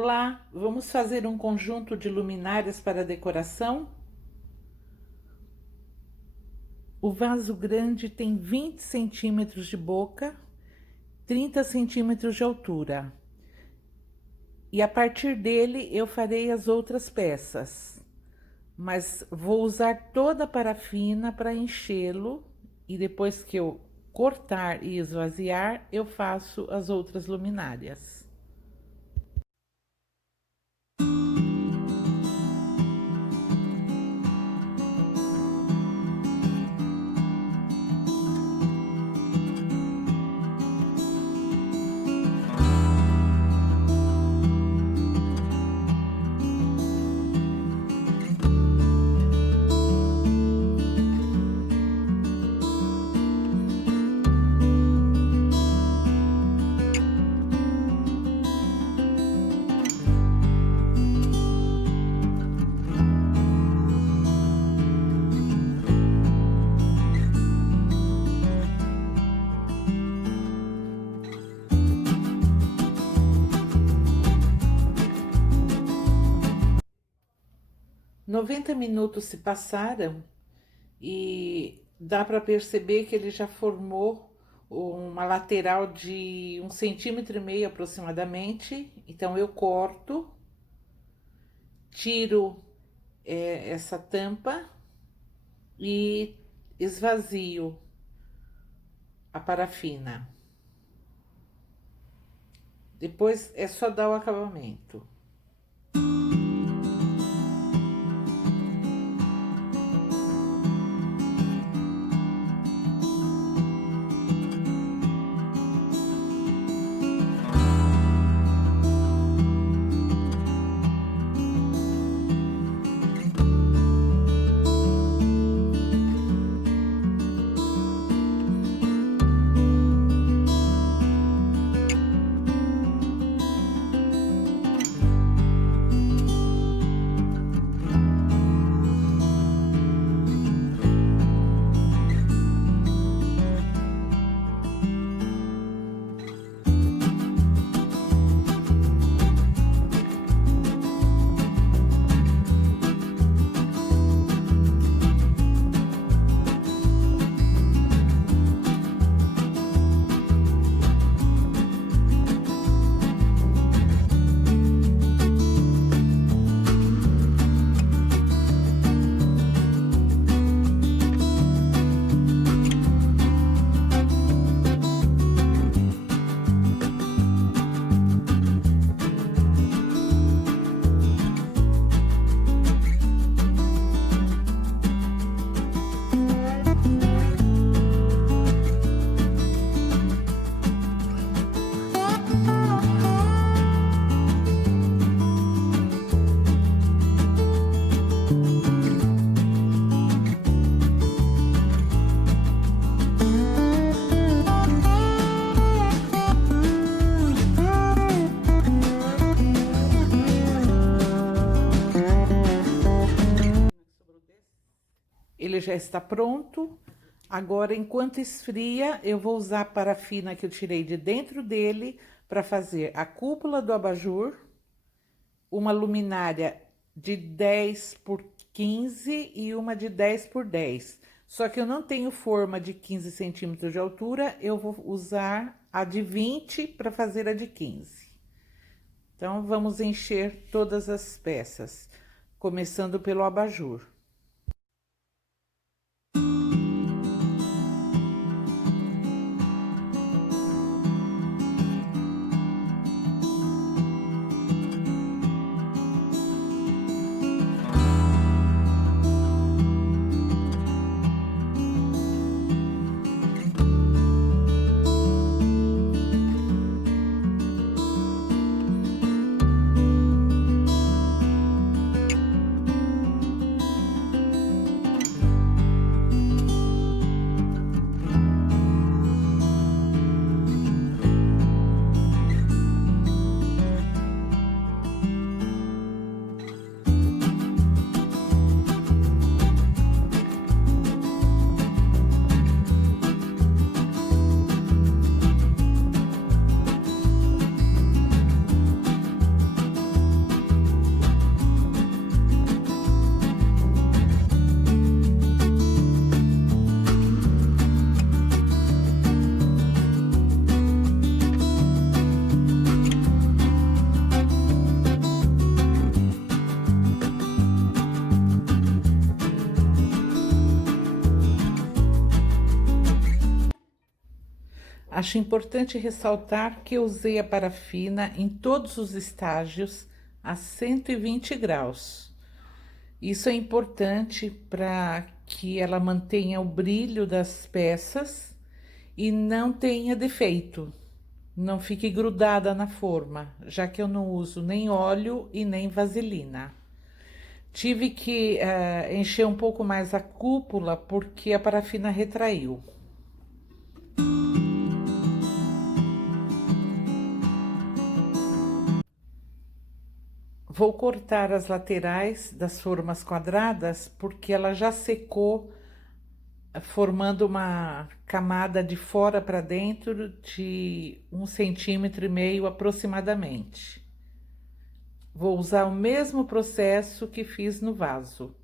Olá, vamos fazer um conjunto de luminárias para decoração? O vaso grande tem 20 centímetros de boca, 30 centímetros de altura. E a partir dele eu farei as outras peças. Mas vou usar toda a parafina para enchê-lo e depois que eu cortar e esvaziar, eu faço as outras luminárias. 90 minutos se passaram e dá para perceber que ele já formou uma lateral de 1,5 cm aproximadamente. Então eu corto, tiro essa tampa e esvazio a parafina. Depois é só dar o acabamento. Ele já está pronto. Agora, enquanto esfria, eu vou usar a parafina que eu tirei de dentro dele para fazer a cúpula do abajur, uma luminária de 10 por 15 e uma de 10 por 10. Só que eu não tenho forma de 15 centímetros de altura, eu vou usar a de 20 para fazer a de 15. Então, vamos encher todas as peças, começando pelo abajur. Acho importante ressaltar que eu usei a parafina em todos os estágios a 120 graus. Isso é importante para que ela mantenha o brilho das peças e não tenha defeito, não fique grudada na forma, já que eu não uso nem óleo e nem vaselina. Tive que encher um pouco mais a cúpula porque a parafina retraiu. Vou cortar as laterais das formas quadradas porque ela já secou, formando uma camada de fora para dentro de 1,5 cm aproximadamente. Vou usar o mesmo processo que fiz no vaso.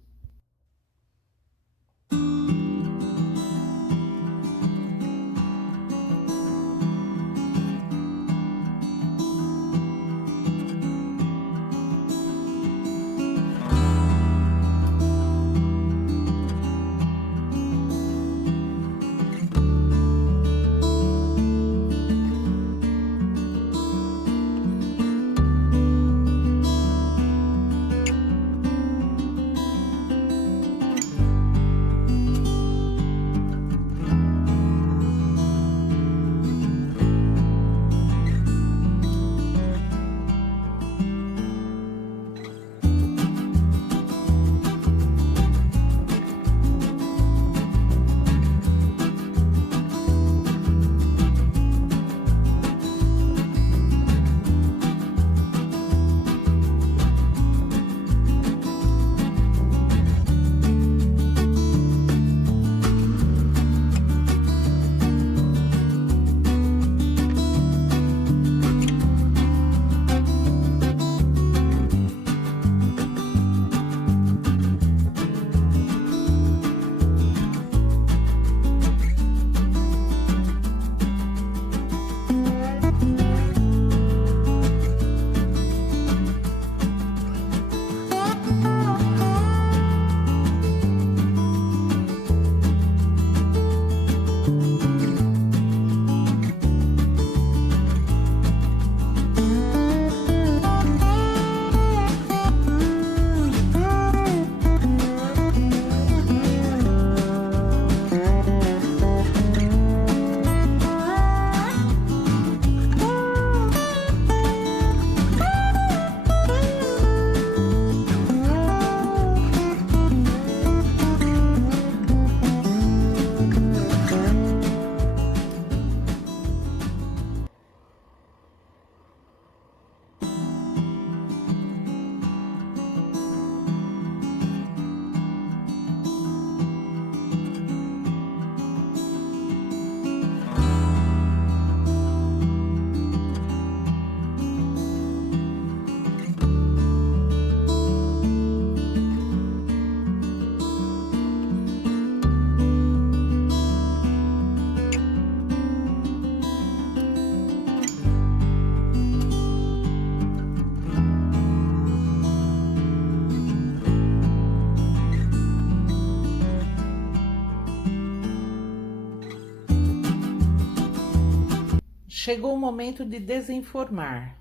Chegou o momento de desenformar.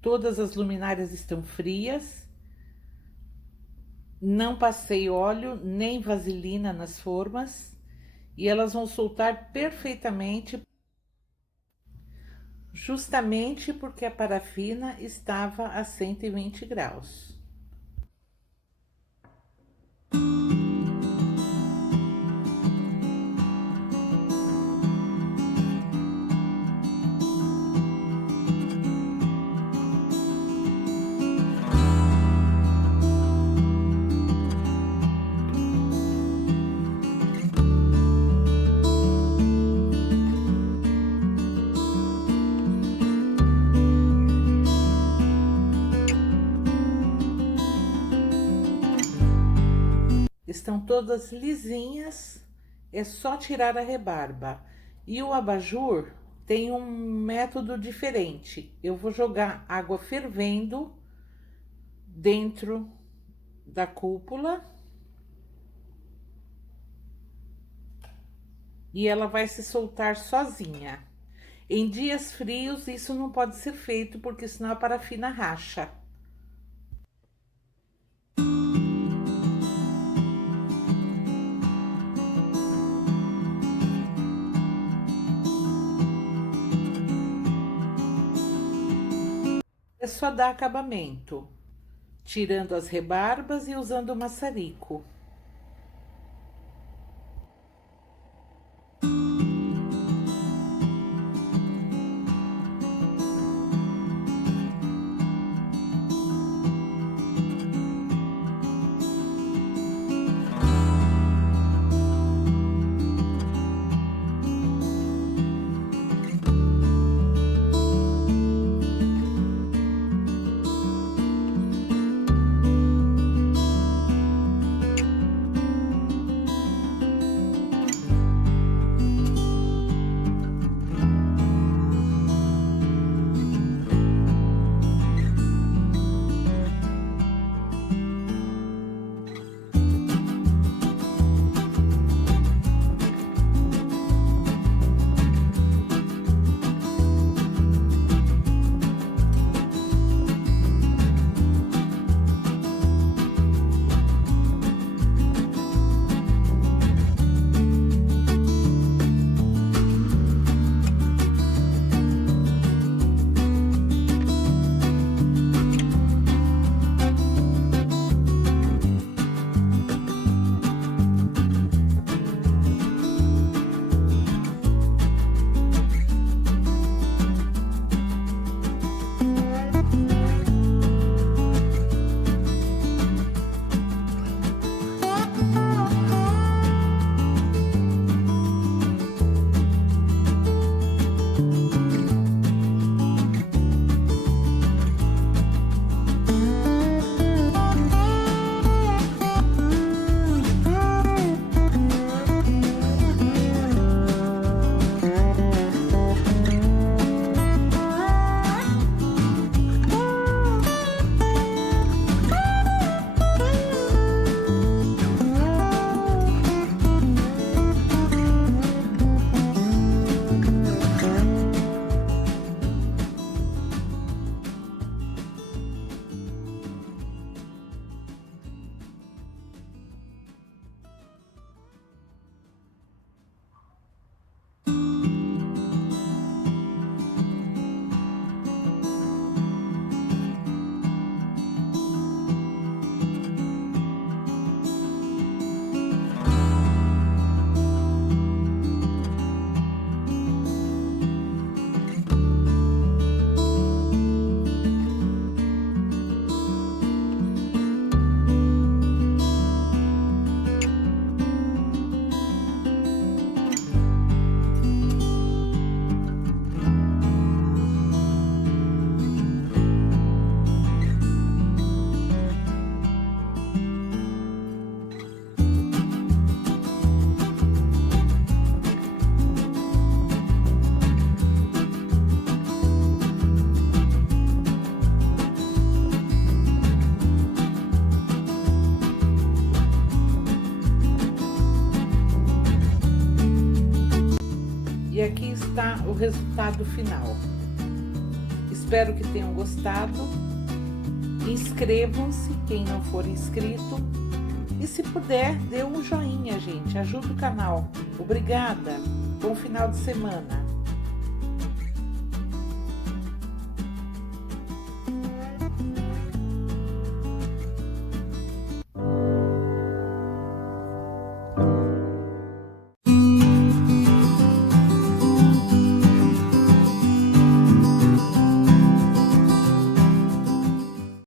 Todas as luminárias estão frias. Não passei óleo nem vaselina nas formas e elas vão soltar perfeitamente, justamente porque a parafina estava a 120 graus. Estão todas lisinhas, é só tirar a rebarba. E o abajur tem um método diferente. Eu vou jogar água fervendo dentro da cúpula e ela vai se soltar sozinha. Em dias frios, isso não pode ser feito, porque senão a parafina racha. É só dar acabamento, tirando as rebarbas e usando o maçarico. E aqui está o resultado final. Espero que tenham gostado. Inscrevam-se, quem não for inscrito. E se puder, dê um joinha, gente. Ajuda o canal. Obrigada. Bom final de semana.